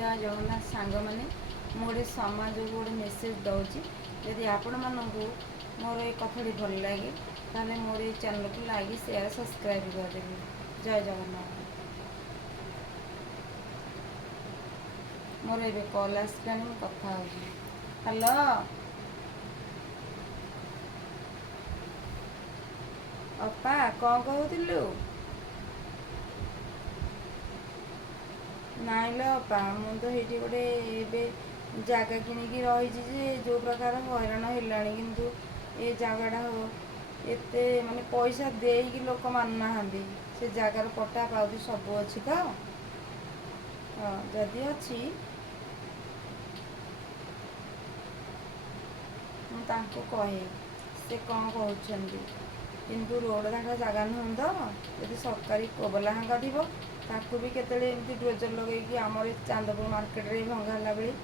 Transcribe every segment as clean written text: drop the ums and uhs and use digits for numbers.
जय जगन्नाथ सांग मैंने गोटे समाज को गोटे मेसेज दूसरी यदि आपण मानू मोर ये कथाटी भल लगे ताले मोर ये चैनल को लाइक शेयर सब्सक्राइब करदेवी। जय जगन्नाथ। मोर ए कल आसला कथा हेलो अपा कौन कहूलु नाइल अपा मु तो ये गोटे जगह किणिकी रही जो प्रकार हैरान है किंतु ये जगहटा हो एते माने पैसा देकी लोक मानुना से जगार पट्टा पाउती सब अच्छी तो हाँ जदि अच्छी मुझे कहे से कौन कहते किंतु रोड घाट जगह नुह तो यदि सरकारी कोबला हाँका थी ताकू भी केतले एमती डोजर लगे आमर चांदपुर मार्केट रे भंगा बेले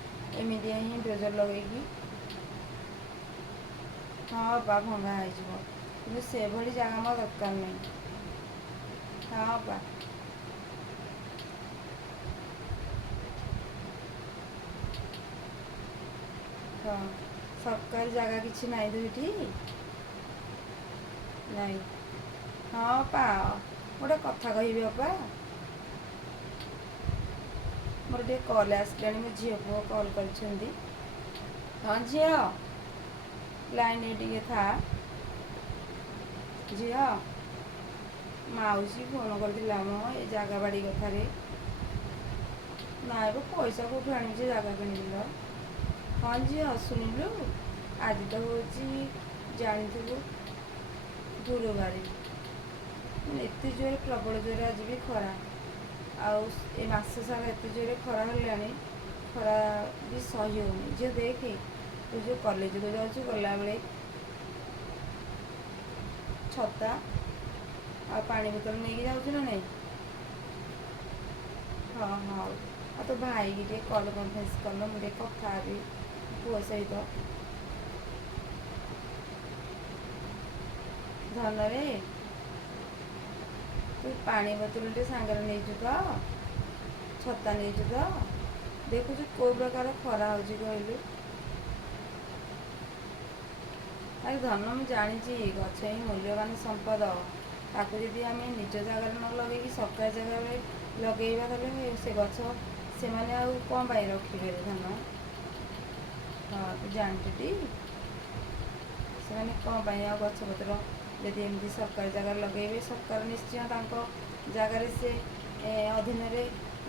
एमती ही डोजर लगे हाँ बा भंगा हो से भली जगह मोर दरकार नहीं। हाँ बा हाँ सरकारी जगह किसी नाई तो ये नहीं। हाँ पा गोटे कथा कहि अपा मोर टे कल आसला मो झी पुओ कल कर हाँ झी लाइन टे था झी मौसी फोन कर मो ये जगह बाड़ी कथार नाई पैसा कौट आनी जगह किणिल। हाँ झी शुणिलु आज तो हूँ जानी गुरुवार एत जोरे प्रबल जोरे आज भी खरा आस सारा एत जोरे खरा है खरा भी सही होनी जो देखे तू जो कॉलेज को जाऊँ गला बेले छता आ पानी बोतल नहीं जाऊँ ना नहीं। हाँ हाँ आ तो भाई की कल कन्फरेन्स कल मुझे कथा भी पुओ सहित धनरे तू पानी बोतल टे सांगर नहीं तो छता नहीं तो देखु को प्रकार खरा हो कहलु अरे धन मुझे जानी गछ ही मूल्यवान संपद ताकू यदि आम निज जगार न लगे सरकार जगह लगेगा ताले से गछ से मैंने कौन पाई रखिबे धन। हाँ तू जानती से मैंने कौन पाई गछ पत्र यदि एमती सरकारी जगह लगे सरकार निश्चय जगार से अधीन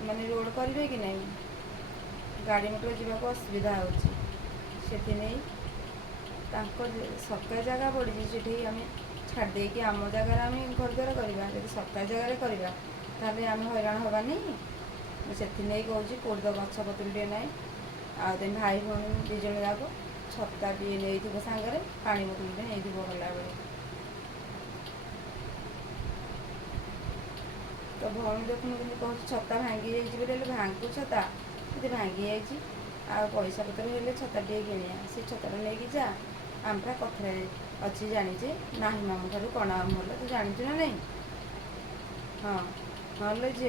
माने रोड करेंगे कि नहीं गाड़ी मोटर जावाक असुविधा होती सरकारी जगह पड़ी से आम छाड़ी कि आम जगार आम घर द्वार करवा यदि सरकारी जगह करवा ताले आम हैरान हबानी से कहूँ कौट तो गछ पत्र टे ना आ भाई भौणी दीज जाक छता टे नहीं सांगे पानी बोतल टे नहीं गला बेले तो भौणी देखुन कि कहूँ छता भांगी जाइए भांगू छता ये भांगी जाइए पैसा पतर हेल्ले छता टे किणिया से छता नहीं जा आम पा कथा अच्छी जाचे ना मामू ठार कण भल तू जाचु ना नहीं। हाँ हाँ लो झी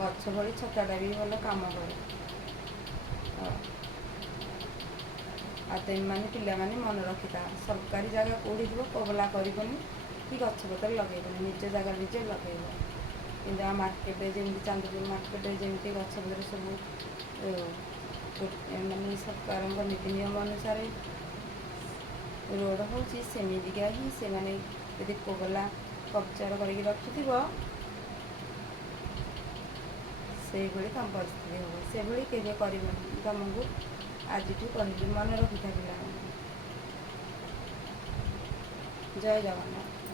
गछ भली छताटा भी भल कम करे तेम मैंने पिला माने मन रखिता सरकारी जगह कौड़ी थी कबला करनी कि गछ पतर लगेबनी निज जगह निजे लगे कि मार्केट जमी चांदपुर मार्केट जमी गछ पतर सब माने सरकार नीति नियम अनुसार रोड होची सेमितिका ही से माने यदि कोबला कब्जा करके रखि से तुम परिस्थिति हम से केवे कर तुमको आज कहली मन रखी था पिला। जय जगन्नाथ।